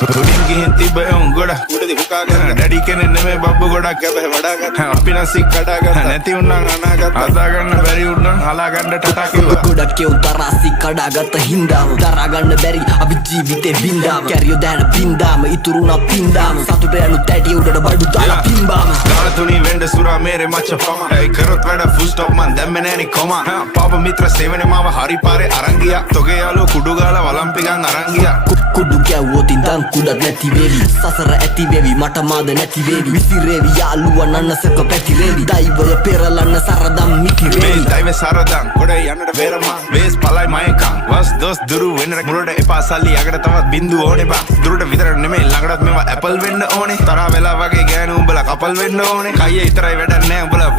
උඩින් ගිහින් තිබ්බ එවුන් ගොඩක් උඩදී හුකාගෙන ඩැඩි කෙනෙක් නෙමෙයි බබ්බු ගොඩක් කැබ වඩාගත්ත අපි නම් සික් කඩාගත්ත නැති උන්නම් අනාගත හදාගන්න බැරි උන්නම් හලාගන්න ටටා කිව්වා ගොඩක් එවුන් තරාසි කඩාගත්ත හින්දාම දරාගන්න බැරි අපි ජීවිතේ බින්දාම කැරියෝ දැන බින්දාම ඉතුරුනා පින්දාම සතුට යනු තැටි උඩට බඩු දාලා පින්බාම ගාන තුනී වෙන්න සුරා මේරේ මච්ච පම ඒ කරොත් වැඩ ෆුල් ස්ටොප් මන් දැම්මේ නෑනි කොමා පාප මිත්‍ර සේවනේ මාව හරි පාරේ අරන් ගියා තොගේ යාළුවෝ කුඩු ගාලා වලම්පිකන් අරන් ගියා කුඩු ගැව්වොත් ඉඳන් කුඩත් නැති වේවි සසර ඇති වේවි මට මාද නැති වේවි විසිරේවි යාළුවා නන්නසක පැතිරේවි දෛවය පෙරලන්න සරදම් මිකිරේවි මේ දෛවේ සරදම් ගොඩේ යන්නට බේරමා වේස් පලයි මයකම් වස් දොස් දුරු වෙන්නට මුරට එපා සල්ලි යකට තවත් බින්දු ඕනේ බා දුරට විතර නෙමෙයි ළඟටත් මේවා ඇපල් වෙන්න ඕනේ තරහ වෙලා වගේ ගෑනු උඹලා කපල් වෙන්න ඕනේ කයියේ විතරයි වැඩක් නෑ උඹලා